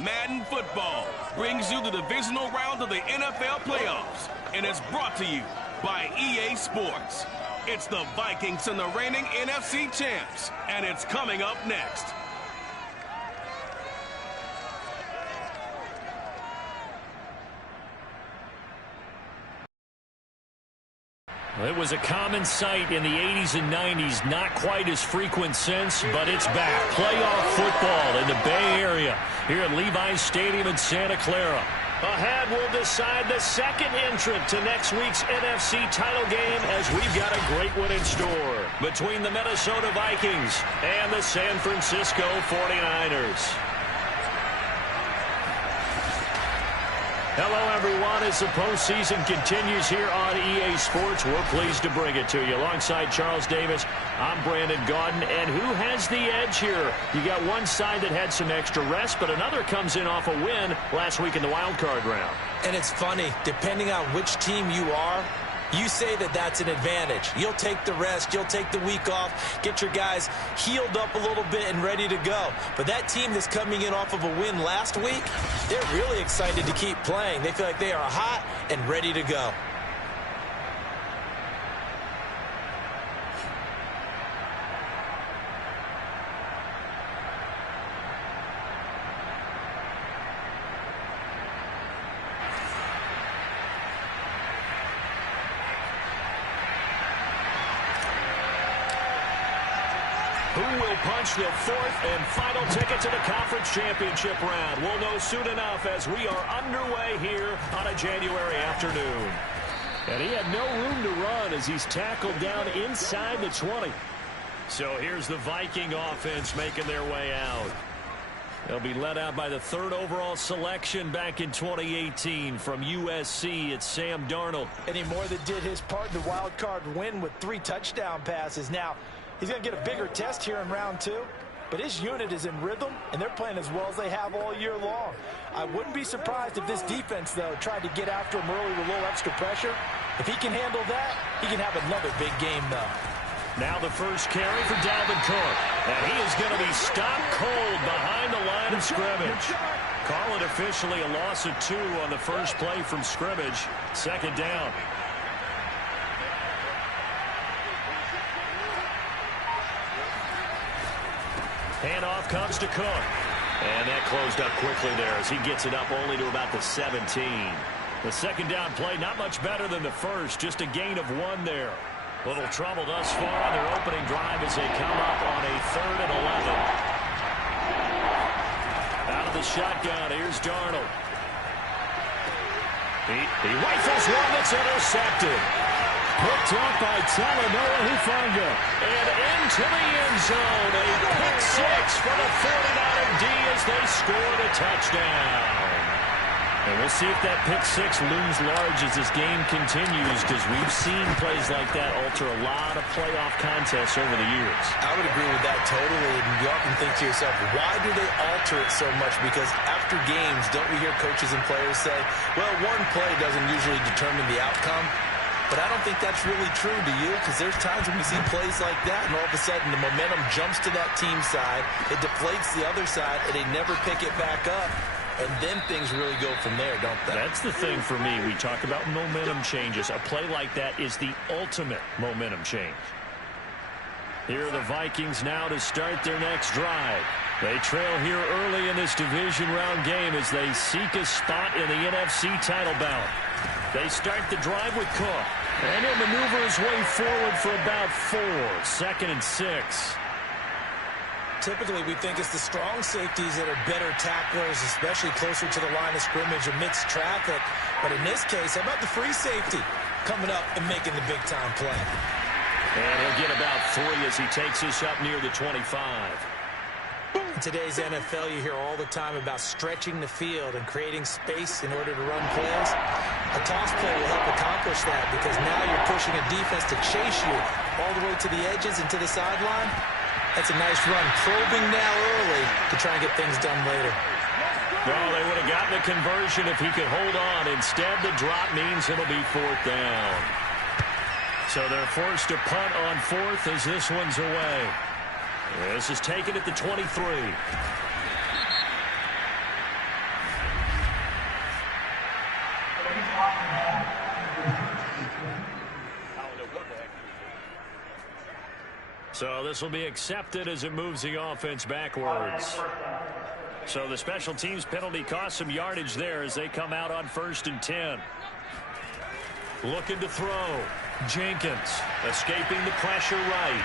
Madden Football brings you the divisional round of the NFL playoffs, and it's brought to you by EA Sports. It's the Vikings and the reigning NFC champs, and it's coming up next. It was a common sight in the 80s and 90s, not quite as frequent since, but it's back. Playoff football in the Bay Area here at Levi's Stadium in Santa Clara. Ahead, we'll decide the second entrant to next week's NFC title game as we've got a great one in store between the Minnesota Vikings and the San Francisco 49ers. Hello, everyone. As the postseason continues here on EA Sports, we're pleased to bring it to you. Alongside Charles Davis, I'm Brandon Gaudin. And who has the edge here? You got one side that had some extra rest, but another comes in off a win last week in the wild card round. And it's funny, depending on which team you are, you say that that's an advantage. You'll take the rest. You'll take the week off. Get your guys healed up a little bit and ready to go. But that team that's coming in off of a win last week, they're really excited to keep playing. They feel like they are hot and ready to go. Who will punch the fourth and final ticket to the conference championship round? We'll know soon enough as we are underway here on a January afternoon. And he had no room to run as he's tackled down inside the 20. So here's the Viking offense making their way out. They'll be led out by the third overall selection back in 2018 from USC. It's Sam Darnold. And he more than did his part in the wild card win with 3 touchdown passes. Now, he's going to get a bigger test here in round 2, but his unit is in rhythm, and they're playing as well as they have all year long. I wouldn't be surprised if this defense, though, tried to get after him early with a little extra pressure. If he can handle that, he can have another big game, though. Now the first carry for Dalvin Cook, and he is going to be stopped cold behind the line of scrimmage. Call it officially a loss of 2 on the first play from scrimmage. Second down. Handoff comes to Cook. And that closed up quickly there as he gets it up only to about the 17. The second down play, not much better than the first, just a gain of 1 there. Little trouble thus far on their opening drive as they come up on a 3rd and 11. Out of the shotgun, here's Darnold. He rifles one that's intercepted. Picked up by Talanoa Hufanga. And into the end zone. A pick 6 for the 49er D as they scored a touchdown. And we'll see if that pick 6 looms large as this game continues, because we've seen plays like that alter a lot of playoff contests over the years. I would agree with that totally. And you often think to yourself, why do they alter it so much? Because after games, don't we hear coaches and players say, well, one play doesn't usually determine the outcome. But I don't think that's really true, do you? Because there's times when we see plays like that, and all of a sudden the momentum jumps to that team side, it deflates the other side, and they never pick it back up. And then things really go from there, don't they? That's the thing for me. We talk about momentum changes. A play like that is the ultimate momentum change. Here are the Vikings now to start their next drive. They trail here early in this division round game as they seek a spot in the NFC title bout. They start the drive with Cook. And he'll maneuver his way forward for about 4. 2nd and 6. Typically, we think it's the strong safeties that are better tacklers, especially closer to the line of scrimmage amidst traffic. But in this case, how about the free safety coming up and making the big-time play? And he'll get about 3 as he takes this up near the 25. In today's NFL, you hear all the time about stretching the field and creating space in order to run plays. A toss play will help accomplish that, because now you're pushing a defense to chase you all the way to the edges and to the sideline. That's a nice run, probing now early to try and get things done later. Well, they would have gotten the conversion if he could hold on. Instead, the drop means it'll be 4th down. So they're forced to punt on 4th as this one's away. This is taken at the 23. So this will be accepted as it moves the offense backwards. So the special teams penalty cost some yardage there as they come out on 1st and 10. Looking to throw. Jenkins escaping the pressure right.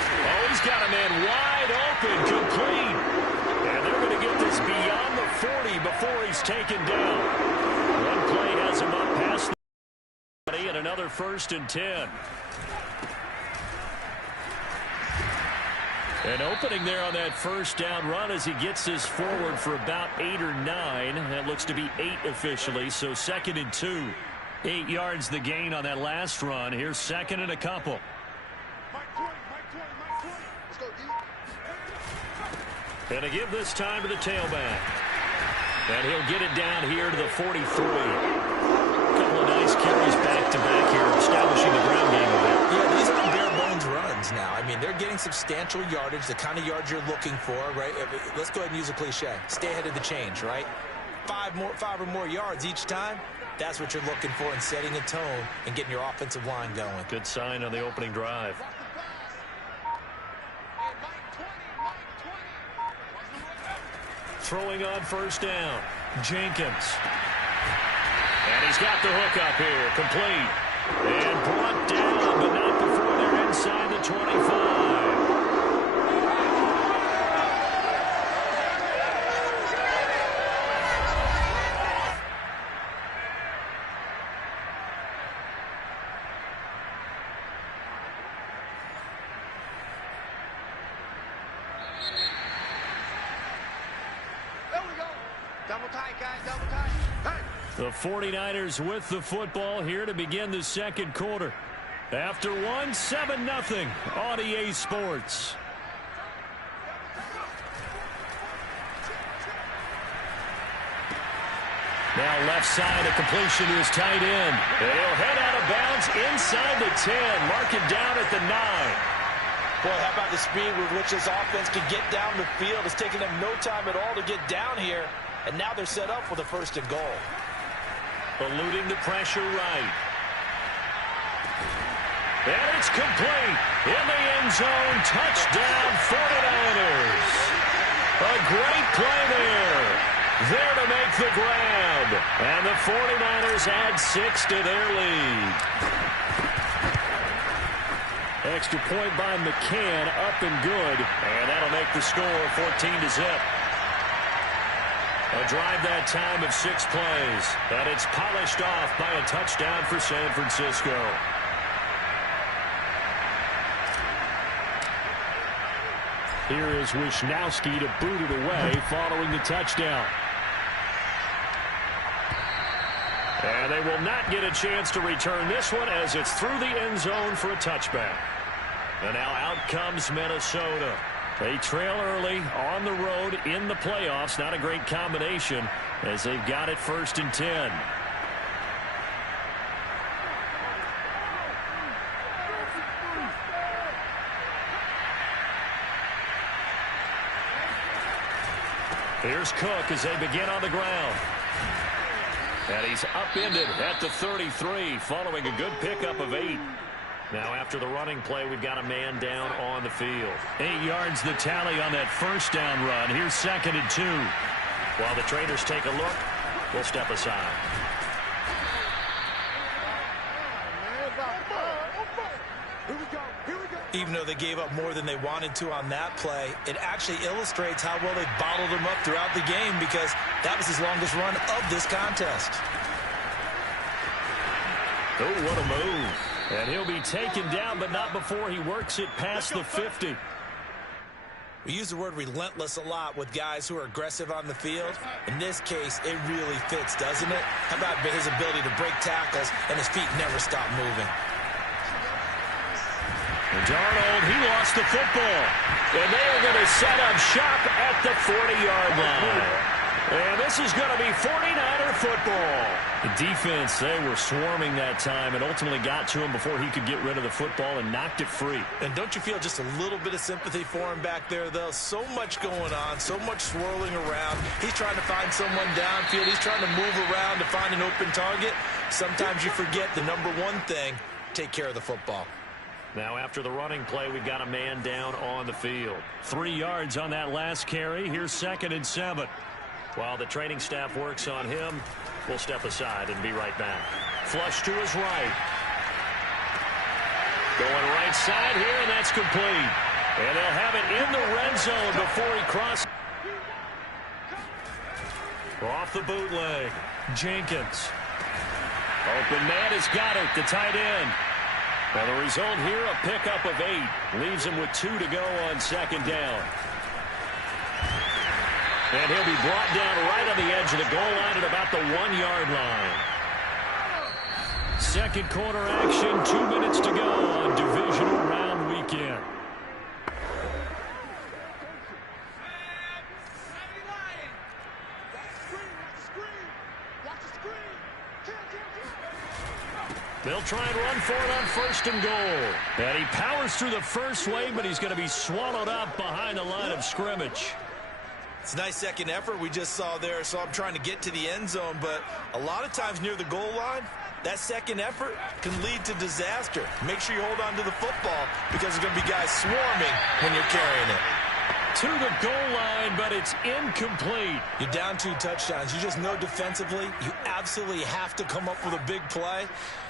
Oh, he's got a man wide open, complete. And they're going to get this beyond the 40 before he's taken down. One play has him up past the 40 and another 1st and 10. An opening there on that 1st down run as he gets this forward for about 8 or 9. That looks to be 8 officially, so 2nd and 2. 8 yards the gain on that last run. Here's 2nd and a couple. And to give this time to the tailback. And he'll get it down here to the 43. A couple of nice carries back-to-back here, establishing the ground game a bit. Yeah, these are bare-bones runs now. I mean, they're getting substantial yardage, the kind of yards you're looking for, right? Let's go ahead and use a cliche. Stay ahead of the change, right? 5 or more yards each time. That's what you're looking for in setting a tone and getting your offensive line going. Good sign on the opening drive. Throwing on 1st down. Jenkins. And he's got the hook up here. Complete. And brought down, but not before they're inside the 25. The 49ers with the football here to begin the 2nd quarter. After 7-0 on EA Sports. Now left side, a completion to his tight end. And he'll head out of bounds inside the 10. Mark it down at the 9. Boy, how about the speed with which this offense can get down the field? It's taken them no time at all to get down here. And now they're set up for the 1st and goal. Eluding the pressure right. And it's complete. In the end zone. Touchdown 49ers. A great play there. There to make the grab. And the 49ers add 6 to their lead. Extra point by McCann, up and good. And that'll make the score 14-0. A drive that time of 6 plays. And it's polished off by a touchdown for San Francisco. Here is Wisnowski to boot it away following the touchdown. And they will not get a chance to return this one as it's through the end zone for a touchback. And now out comes Minnesota. They trail early on the road in the playoffs. Not a great combination as they've got it 1st and 10. Here's Cook as they begin on the ground. And he's upended at the 33 following a good pickup of 8. Now after the running play, we've got a man down on the field. 8 yards the tally on that 1st down run. Here's 2nd and 2. While the traders take a look, we'll step aside. Even though they gave up more than they wanted to on that play, it actually illustrates how well they bottled him up throughout the game because that was his longest run of this contest. Oh, what a move. And he'll be taken down, but not before he works it past the 50. We use the word relentless a lot with guys who are aggressive on the field. In this case, it really fits, doesn't it? How about his ability to break tackles and his feet never stop moving? And Darnold, he lost the football. And they are going to set up shop at the 40-yard line. And this is going to be 49er football. The defense, they were swarming that time and ultimately got to him before he could get rid of the football and knocked it free. And don't you feel just a little bit of sympathy for him back there, though? So much going on, so much swirling around. He's trying to find someone downfield. He's trying to move around to find an open target. Sometimes you forget the number one thing, take care of the football. Now after the running play, we've got a man down on the field. 3 yards on that last carry. Here's 2nd and 7. While the training staff works on him, we'll step aside and be right back. Flush to his right. Going right side here, and that's complete. And they'll have it in the red zone before he crosses. Off the bootleg. Jenkins. Open man has got it, the tight end. And the result here, a pickup of 8. Leaves him with 2 to go on 2nd down. And he'll be brought down right on the edge of the goal line at about the 1-yard line. 2nd quarter action, 2 minutes to go on Divisional round weekend. They'll try and run for it on 1st and goal. And he powers through the first wave, but he's going to be swallowed up behind the line of scrimmage. It's a nice second effort we just saw there, so I'm trying to get to the end zone, but a lot of times near the goal line, that second effort can lead to disaster. Make sure you hold on to the football because there's going to be guys swarming when you're carrying it. To the goal line, but it's incomplete. You're down 2 touchdowns. You just know defensively you absolutely have to come up with a big play.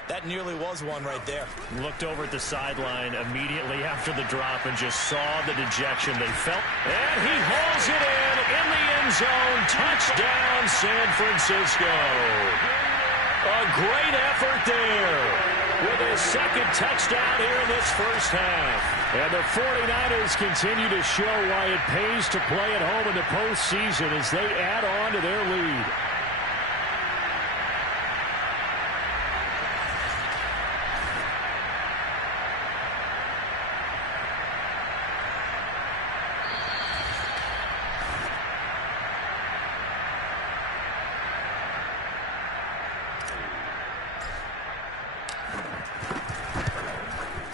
That nearly was one right there. Looked over at the sideline immediately after the drop and just saw the dejection they felt. And he hauls it in the end zone. Touchdown, San Francisco. A great effort there with his 2nd touchdown here in this first half. And the 49ers continue to show why it pays to play at home in the postseason as they add on to their lead.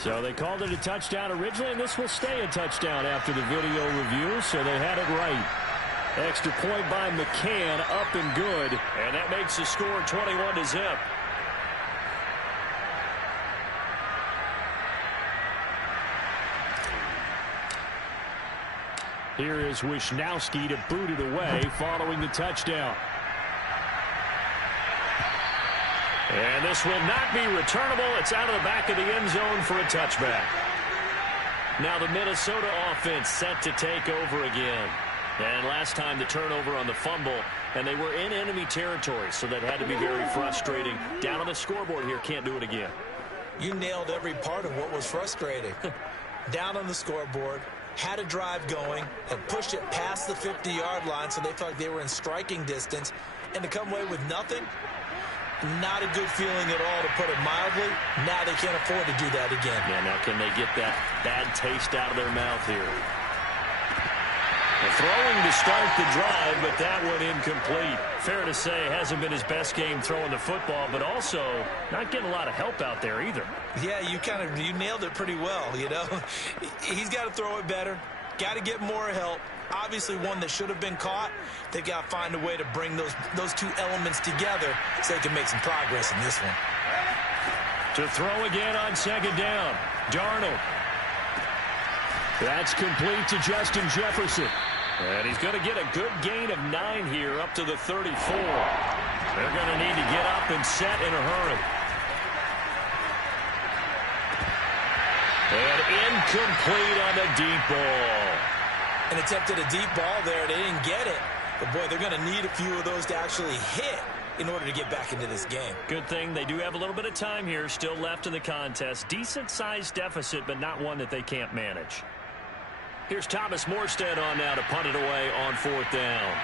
So they called it a touchdown originally, and this will stay a touchdown after the video review, so they had it right. Extra point by McCann, up and good, and that makes the score 21-0. Here is Wisnowski to boot it away following the touchdown. And this will not be returnable. It's out of the back of the end zone for a touchback. Now the Minnesota offense set to take over again. And last time the turnover on the fumble, and they were in enemy territory, so that had to be very frustrating. Down on the scoreboard here, can't do it again. You nailed every part of what was frustrating. Down on the scoreboard, had a drive going, and pushed it past the 50-yard line so they felt like they were in striking distance, and to come away with nothing, not a good feeling at all, to put it mildly. Now they can't afford to do that again. Yeah, now can they get that bad taste out of their mouth here? The throwing to start the drive, but that one incomplete. Fair to say, hasn't been his best game throwing the football, but also not getting a lot of help out there either. Yeah, you nailed it pretty well, you know. He's got to throw it better. Got to get more help. Obviously one that should have been caught. They've got to find a way to bring those 2 elements together so they can make some progress in this one. To throw again on 2nd down. Darnold. That's complete to Justin Jefferson. And he's going to get a good gain of 9 here up to the 34. They're going to need to get up and set in a hurry. And incomplete on the deep ball. An attempt at a deep ball there. They didn't get it. But, boy, they're going to need a few of those to actually hit in order to get back into this game. Good thing they do have a little bit of time here still left in the contest. Decent-sized deficit, but not one that they can't manage. Here's Thomas Morstead on now to punt it away on 4th down.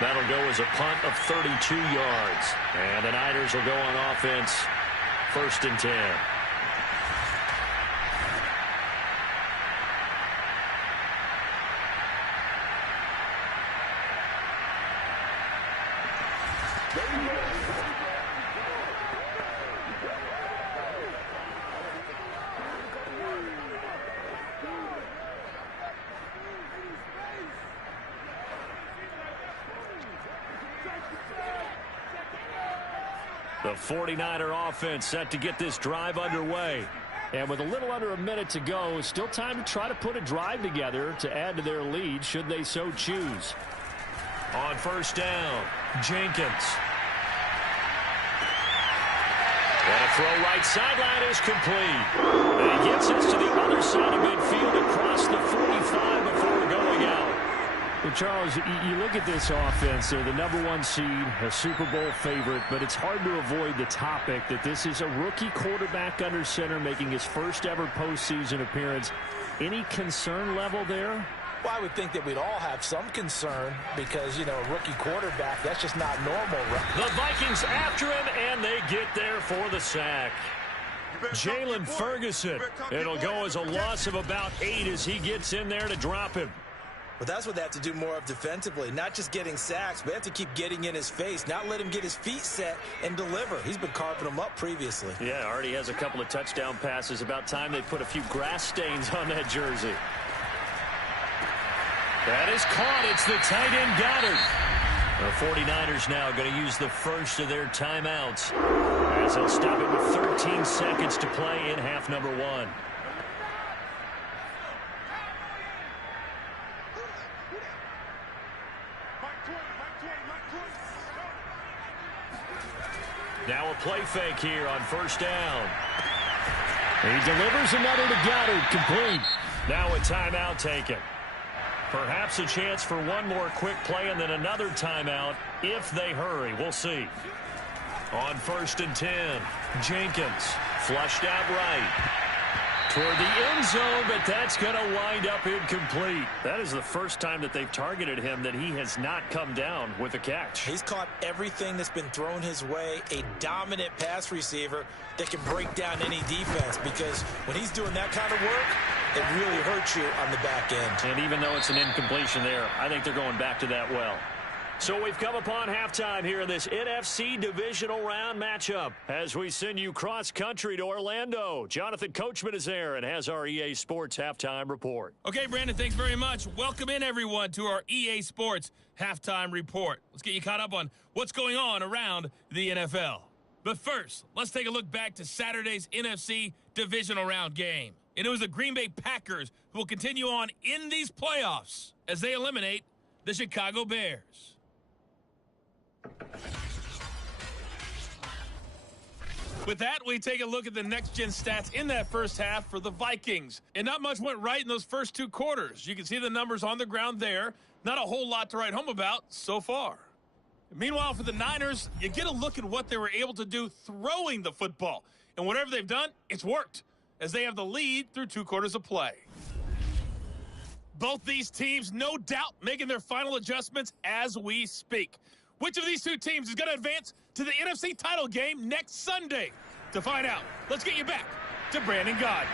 That'll go as a punt of 32 yards. And the Niners will go on offense 1st and 10. The 49er offense set to get this drive underway. And with a little under a minute to go, still time to try to put a drive together to add to their lead should they so choose. On first down, Jenkins. And a throw right sideline is complete. And he gets us to the other side of midfield across the 45 before going out. Well, Charles, you look at this offense. They're the #1 seed, a Super Bowl favorite, but it's hard to avoid the topic that this is a rookie quarterback under center making his first ever postseason appearance. Any concern level there? Well, I would think that we'd all have some concern because, you know, a rookie quarterback, that's just not normal. The Vikings after him, and they get there for the sack. Jalen Ferguson. It'll go as a loss of about 8 as he gets in there to drop him. But that's what they have to do more of defensively, not just getting sacks, but they have to keep getting in his face, not let him get his feet set and deliver. He's been carving them up previously. Yeah, already has a couple of touchdown passes. About time they put a few grass stains on that jersey. That is caught. It's the tight end Goddard. The 49ers now going to use the first of their timeouts as they'll stop it with 13 seconds to play in half number 1. Now a play fake here on first down. He delivers another to Goddard, complete. Now a timeout taken. Perhaps a chance for one more quick play and then another timeout if they hurry. We'll see. On first and 10, Jenkins flushed out right. Toward the end zone, but that's going to wind up incomplete. That is the first time that they've targeted him that he has not come down with a catch. He's caught everything that's been thrown his way, a dominant pass receiver that can break down any defense because when he's doing that kind of work, it really hurts you on the back end. And even though it's an incompletion there, I think they're going back to that well. So we've come upon halftime here in this NFC Divisional Round matchup as we send you cross-country to Orlando. Jonathan Coachman is there and has our EA Sports Halftime Report. Okay, Brandon, thanks very much. Welcome in, everyone, to our EA Sports Halftime Report. Let's get you caught up on what's going on around the NFL. But first, let's take a look back to Saturday's NFC Divisional Round game. And it was the Green Bay Packers who will continue on in these playoffs as they eliminate the Chicago Bears. With that, we take a look at the next-gen stats in that first half for the Vikings. And not much went right in those first 2 quarters. You can see the numbers on the ground there. Not a whole lot to write home about so far. Meanwhile, for the Niners, you get a look at what they were able to do throwing the football. And whatever they've done, it's worked, as they have the lead through 2 quarters of play. Both these teams, no doubt, making their final adjustments as we speak. Which of these 2 teams is going to advance to the NFC title game next Sunday? To find out, let's get you back to Brandon Gaud.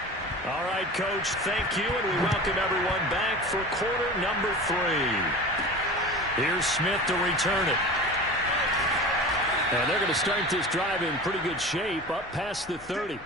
All right, Coach, thank you, and we welcome everyone back for quarter number 3. Here's Smith to return it. And they're going to start this drive in pretty good shape up past the 30.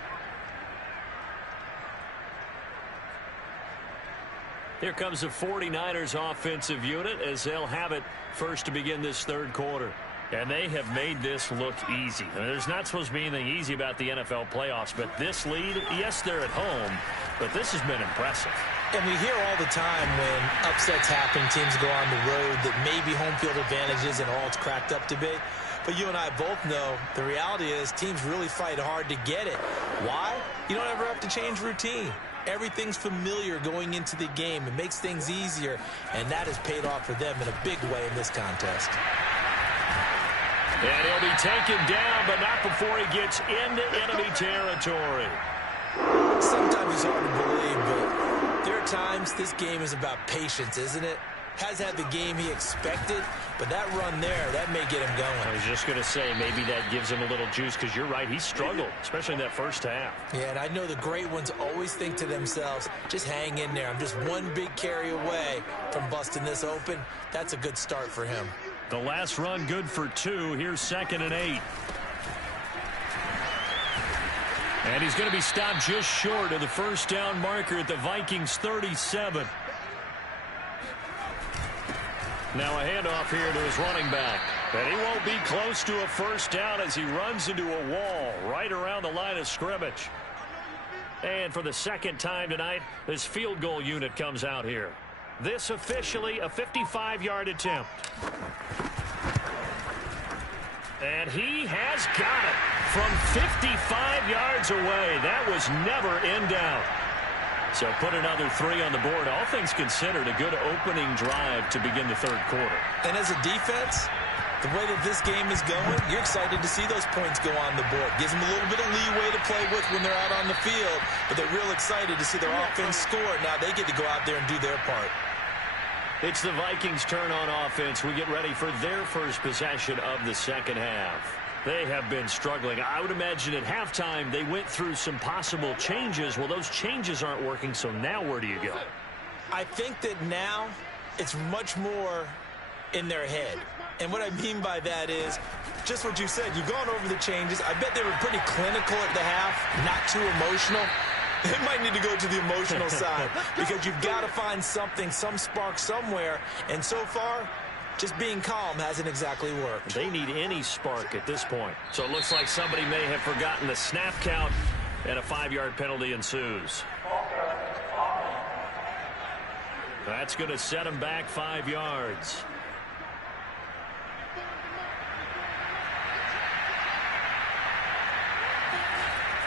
Here comes the 49ers offensive unit as they'll have it first to begin this third quarter. And they have made this look easy. I mean, there's not supposed to be anything easy about the NFL playoffs, but this lead, yes, they're at home, but this has been impressive. And we hear all the time when upsets happen, teams go on the road, that maybe home field advantages and all it's cracked up to be. But you and I both know the reality is teams really fight hard to get it. Why? You don't ever have to change routine. Everything's familiar going into the game. It makes things easier, and that has paid off for them in a big way in this contest. And he'll be taken down, but not before he gets into enemy territory. Sometimes it's hard to believe, but there are times this game is about patience, isn't it? Has had the game he expected, but that run there, that may get him going. I was just going to say, maybe that gives him a little juice, because you're right, he struggled, especially in that first half. Yeah, and I know the great ones always think to themselves, just hang in there. I'm just one big carry away from busting this open. That's a good start for him. The last run good for 2. Here's 2nd and 8. And he's going to be stopped just short of the first down marker at the Vikings 37. Now a handoff here to his running back. And he won't be close to a first down as he runs into a wall right around the line of scrimmage. And for the second time tonight, this field goal unit comes out here. This officially a 55-yard attempt. And he has got it from 55 yards away. That was never in doubt. So put another 3 on the board. All things considered, a good opening drive to begin the third quarter. And as a defense, the way that this game is going, you're excited to see those points go on the board. Gives them a little bit of leeway to play with when they're out on the field, but they're real excited to see their offense score. Now they get to go out there and do their part. It's the Vikings' turn on offense. We get ready for their first possession of the second half. They have been struggling. I would imagine at halftime they went through some possible changes. Well, those changes aren't working, so now where do you go? I think that now it's much more in their head. And what I mean by that is just what you said. You've gone over the changes. I bet they were pretty clinical at the half, not too emotional. They might need to go to the emotional side because you've got to find something, some spark somewhere. And so far, just being calm hasn't exactly worked. They need any spark at this point. So it looks like somebody may have forgotten the snap count, and a 5-yard penalty ensues. That's going to set them back 5 yards.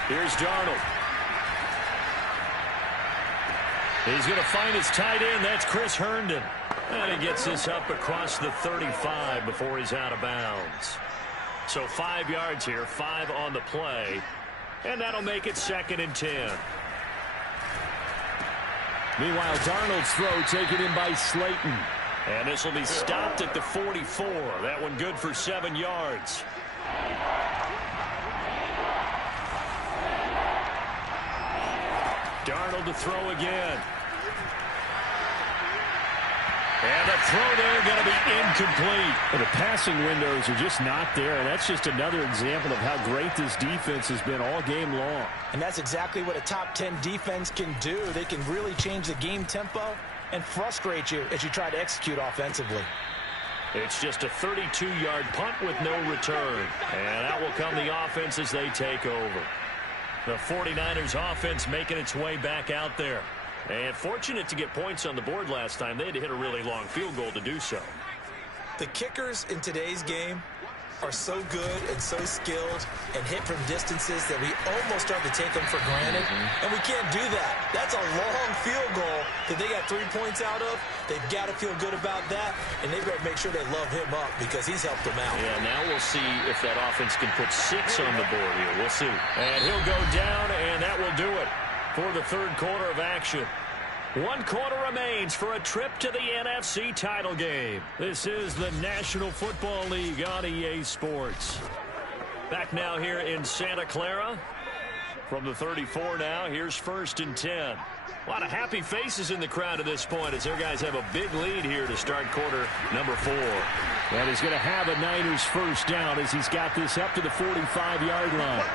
Here's Darnold. He's going to find his tight end. That's Chris Herndon. And he gets this up across the 35 before he's out of bounds. So 5 yards here, 5 on the play. And that'll make it 2nd and 10. Meanwhile, Darnold's throw taken in by Slayton. And this will be stopped at the 44. That one good for 7 yards. Darnold to throw again. And the throw there going to be incomplete. Well, the passing windows are just not there, and that's just another example of how great this defense has been all game long. And that's exactly what a top 10 defense can do. They can really change the game tempo and frustrate you as you try to execute offensively. It's just a 32-yard punt with no return. And out will come the offense as they take over. The 49ers offense making its way back out there. And fortunate to get points on the board last time. They had to hit a really long field goal to do so. The kickers in today's game are so good and so skilled and hit from distances that we almost start to take them for granted. And we can't do that. That's a long field goal that they got 3 points out of. They've got to feel good about that, and they've got to make sure they love him up because he's helped them out. Yeah, now we'll see if that offense can put 6 on the board here. We'll see. And he'll go down, and that will do it for the third quarter of action. 1 quarter remains for a trip to the NFC title game. This is the National Football League on EA Sports. Back now here in Santa Clara. From the 34 now, here's 1st and 10. A lot of happy faces in the crowd at this point as their guys have a big lead here to start quarter number 4. And he's going to have a Niners first down as he's got this up to the 45-yard line.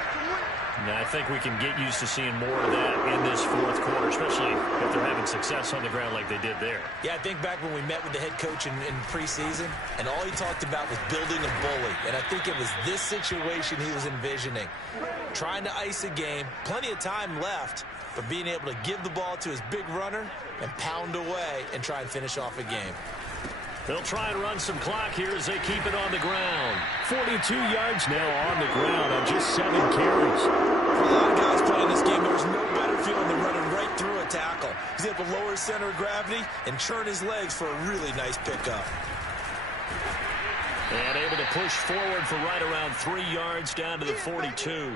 Now, I think we can get used to seeing more of that in this fourth quarter, especially if they're having success on the ground like they did there. Yeah, I think back when we met with the head coach in preseason, and all he talked about was building a bully. And I think it was this situation he was envisioning. Trying to ice a game, plenty of time left, but being able to give the ball to his big runner and pound away and try and finish off a game. They'll try and run some clock here as they keep it on the ground. 42 yards now on the ground on just 7 carries. For a lot of guys playing this game, there's no better feeling than running right through a tackle. He's able to lower his center of gravity and churn his legs for a really nice pickup. And able to push forward for right around 3 yards down to the 42.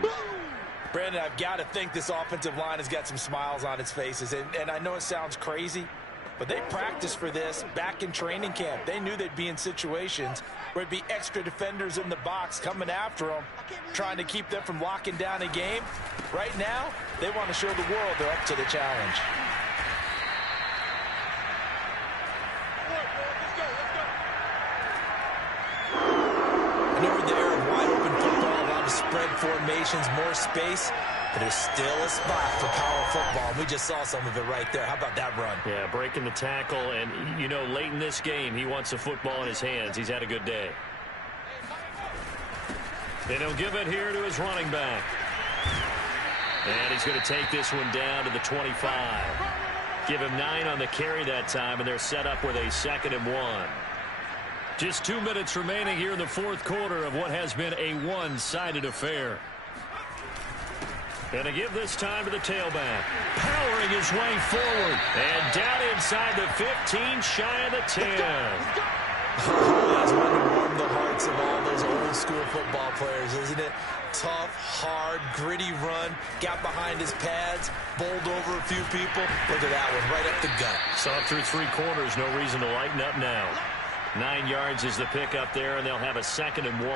Brandon, I've got to think this offensive line has got some smiles on its faces. And I know it sounds crazy, but they practiced for this back in training camp. They knew they'd be in situations where there'd be extra defenders in the box coming after them, trying to keep them from locking down a game. Right now, they want to show the world they're up to the challenge. I know we're there in wide open football, a lot of spread formations, more space. But there's still a spot for power football. We just saw some of it right there. How about that run? Yeah, breaking the tackle. And, you know, late in this game, he wants the football in his hands. He's had a good day. And he'll give it here to his running back. And he's going to take this one down to the 25. Give him 9 on the carry that time, and they're set up with a 2nd and 1. Just 2 minutes remaining here in the fourth quarter of what has been a one-sided affair. And to give this time to the tailback. Powering his way forward. And down inside the 15, shy of the 10. That's one to warm the hearts of all those old school football players, isn't it? Tough, hard, gritty run. Got behind his pads. Bowled over a few people. Look at that one, right up the gut. Saw through 3 quarters. No reason to lighten up now. 9 yards is the pickup there, and they'll have a 2nd and 1.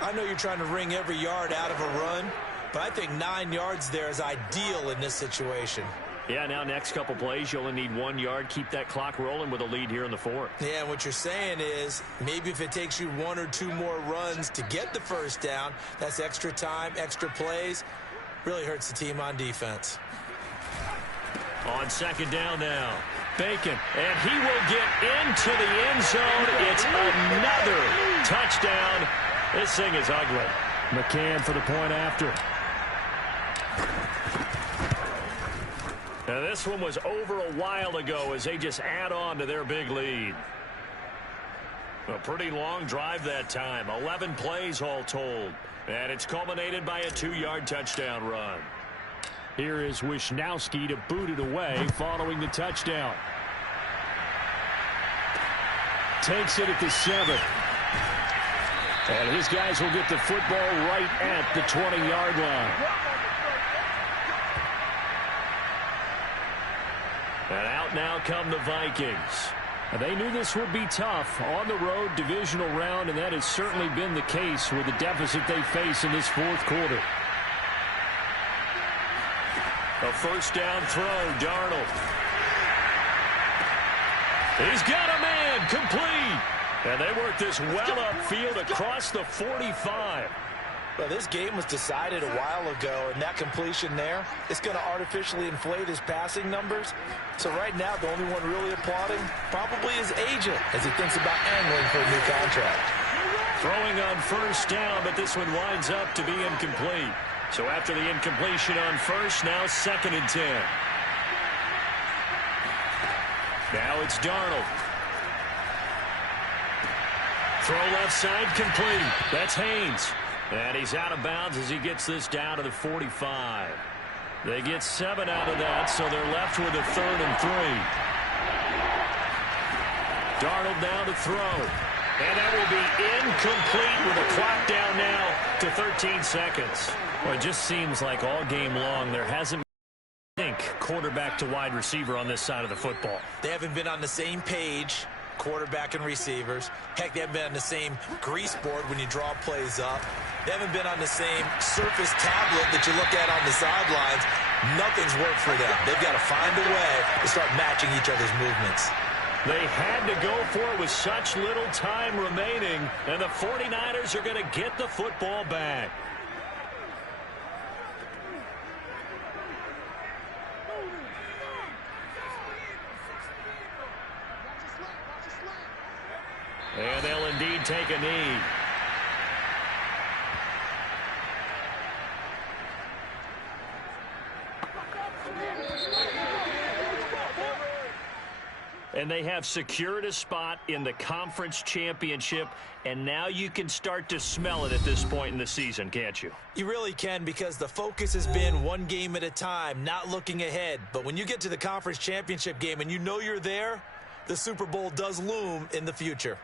I know you're trying to wring every yard out of a run, but I think 9 yards there is ideal in this situation. Yeah, now next couple plays, you only need 1 yard. Keep that clock rolling with a lead here in the fourth. Yeah, and what you're saying is maybe if it takes you 1 or 2 more runs to get the first down, that's extra time, extra plays. Really hurts the team on defense. On 2nd down now. Bacon, and he will get into the end zone. It's another touchdown. This thing is ugly. McCann for the point after. Now this one was over a while ago as they just add on to their big lead. A pretty long drive that time. 11 plays all told. And it's culminated by a 2-yard touchdown run. Here is Wisnowski to boot it away following the touchdown. Takes it at the 7. And his guys will get the football right at the 20-yard line. And out now come the Vikings. They knew this would be tough on the road divisional round, and that has certainly been the case with the deficit they face in this fourth quarter. A first down throw, Darnold. He's got a man, complete. And they work this well upfield across the 45. Well, this game was decided a while ago, and that completion there, it's going to artificially inflate his passing numbers. So right now, the only one really applauding probably his agent as he thinks about angling for a new contract. Throwing on first down, but this one winds up to be incomplete. So after the incompletion on first, now 2nd and 10. Now it's Darnold. Throw left side, complete. That's Haynes. And he's out of bounds as he gets this down to the 45. They get 7 out of that, so they're left with a 3rd and 3. Darnold now to throw. And that will be incomplete with a clock down now to 13 seconds. Well, it just seems like all game long there hasn't been quarterback to wide receiver on this side of the football. They haven't been on the same page, quarterback and receivers. Heck, they haven't been on the same grease board when you draw plays up. They haven't been on the same surface tablet that you look at on the sidelines. Nothing's worked for them. They've got to find a way to start matching each other's movements. They had to go for it with such little time remaining, and the 49ers are going to get the football back. And they'll indeed take a knee. And they have secured a spot in the conference championship, and now you can start to smell it at this point in the season, can't you? You really can, because the focus has been one game at a time, not looking ahead. But when you get to the conference championship game and you know you're there, the Super Bowl does loom in the future.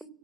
you.